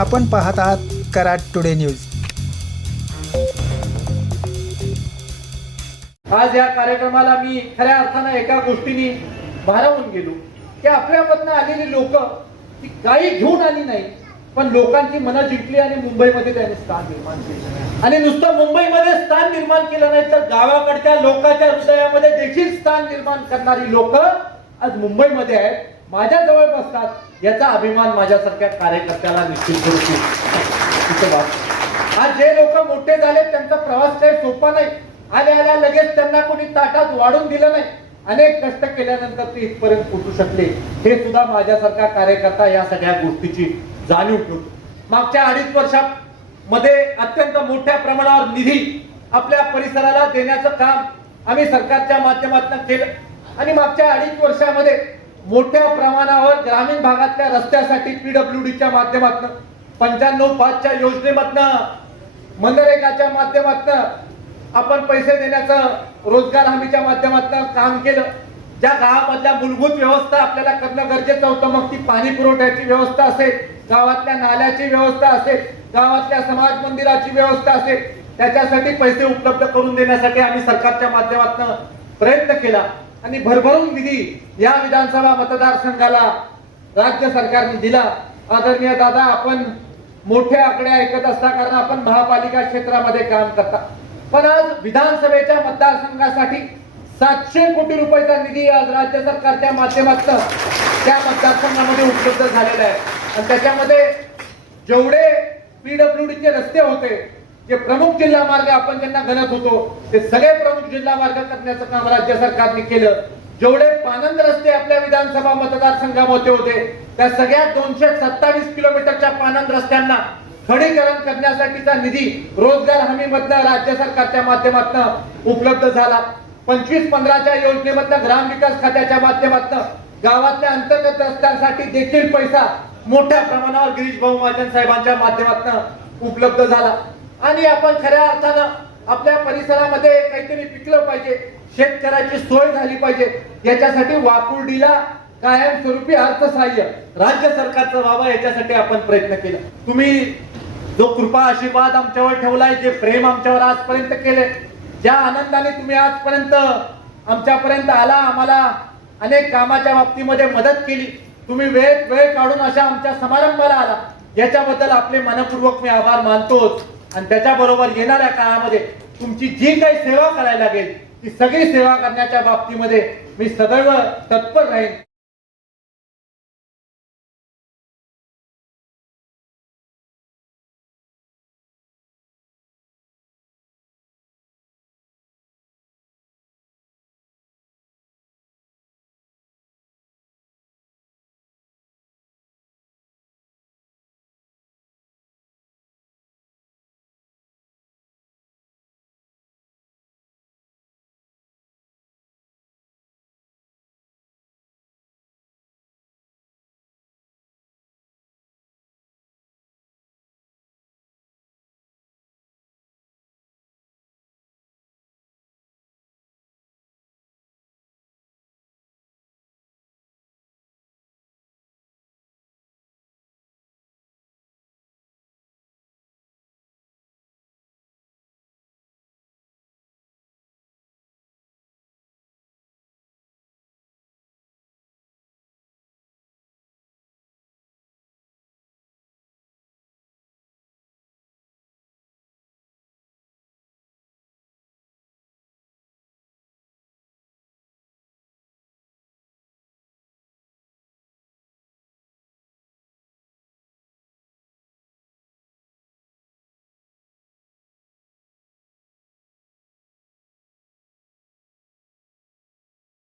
आपण पाहत आहात कराड टुडे न्यूज आज या कार्यक्रमाला मी खऱ्या अर्थानं एका गोष्टीने भारावून गेलो की आपल्यापासून आलेली लोक ती काही घेऊन आली नाही पण लोकांची मनं जिंकली आणि मुंबईमध्ये त्यांनी स्थान निर्माण केलं आणि नुसतं मुंबईमध्ये स्थान निर्माण केलं नाही तर गावाकडच्या लोकांच्या हृदयामध्ये देखील स्थान निर्माण करणारी लोक आज मुंबईमध्ये आहेत माझ्या जवळ बसतात याचा अभिमान माझ्यासारख्या कार्यकर्त्याला निश्चित करू आज जे लोक मोठे झाले त्यांचा प्रवास काही सोपा नाही आले आल्या लगेच त्यांना कोणी ताटात वाढून दिलं नाही अनेक कष्ट केल्यानंतर ते इथपर्यंत पोचू शकले हे सुद्धा माझ्यासारखा कार्यकर्ता या सगळ्या गोष्टीची जाणीव ठेवतो मागच्या अडीच वर्षात मध्ये अत्यंत मोठ्या प्रमाणावर निधी आपल्या परिसराला देण्याचं काम आम्ही सरकारच्या माध्यमातून केलं आणि मागच्या अडीच वर्षामध्ये मोठ्या प्रमाणावर ग्रामीण भागातल्या रस्त्यासाठी पीडब्ल्यू डीच्या माध्यमातून पंच्याण्णव पाचच्या योजनेमधन मनरेगाच्या माध्यमातून आपण पैसे देण्याचं रोजगार हमीच्या माध्यमातून काम केलं ज्या गावामधल्या मूलभूत व्यवस्था आपल्याला करणं गरजेचं होतं मग ती पाणी पुरवठ्याची व्यवस्था असेल गावातल्या नाल्याची व्यवस्था असेल गावातल्या समाज मंदिराची व्यवस्था असेल त्याच्यासाठी पैसे उपलब्ध करून देण्यासाठी आम्ही सरकारच्या माध्यमातून प्रयत्न केला आणि भरभरून निधी या विधानसभा मतदारसंघाला राज्य सरकारने दिला आदरणीय दादा आपण मोठ्या आकडे ऐकत असता कारण आपण महापालिका क्षेत्रामध्ये काम करता पण आज विधानसभेच्या मतदारसंघासाठी सातशे कोटी रुपयेचा निधी आज राज्य सरकारच्या माध्यमातून त्या मतदारसंघामध्ये उपलब्ध झालेला आहे आणि त्याच्यामध्ये जेवढे पीडब्ल्यूडीचे रस्ते होते जे प्रमुख जिल्हा मार्ग आपण त्यांना गणत होतो ते सगळे प्रमुख जिल्हा मार्ग करण्याचं काम राज्य सरकारने केलं जेवढे पानंद रस्ते आपल्या विधानसभा मतदारसंघामध्ये होते त्या सगळ्या दोनशे सत्तावीस किलोमीटरच्या पानंद रस्त्यांना खडीकरण करण्यासाठीचा निधी रोजगार हमी राज्य सरकारच्या माध्यमातून उपलब्ध झाला पंचवीस पंधराच्या ग्राम ग्रामविकास खात्याच्या माध्यमातून गावातल्या अंतर्गत रस्त्यांसाठी देखील पैसा मोठ्या प्रमाणावर गिरीश भाऊ महाजन साहेबांच्या माध्यमातून उपलब्ध झाला आणि आपण खऱ्या अर्थानं आपल्या परिसरामध्ये काहीतरी पिकलं पाहिजे शेतकऱ्याची सोय झाली पाहिजे याच्यासाठी वाकुर्डीला कायमस्वरूपी अर्थसहाय्य राज्य सरकारचं व्हावं याच्यासाठी आपण प्रयत्न केला तुम्ही जो कृपा आशीर्वाद आमच्यावर ठेवलाय जे प्रेम आमच्यावर आजपर्यंत केले ज्या आनंदाने तुम्ही आजपर्यंत आमच्यापर्यंत आला आम्हाला अनेक कामाच्या बाबतीमध्ये मदत केली तुम्ही वेळ वेळ काढून अशा आमच्या समारंभाला आला याच्याबद्दल आपले मनपूर्वक मी आभार मानतोच आणि त्याच्याबरोबर येणाऱ्या काळामध्ये तुमची जी काही सेवा करायला लागेल ती सगळी सेवा करण्याच्या बाबतीमध्ये मी सदैव तत्पर राहीन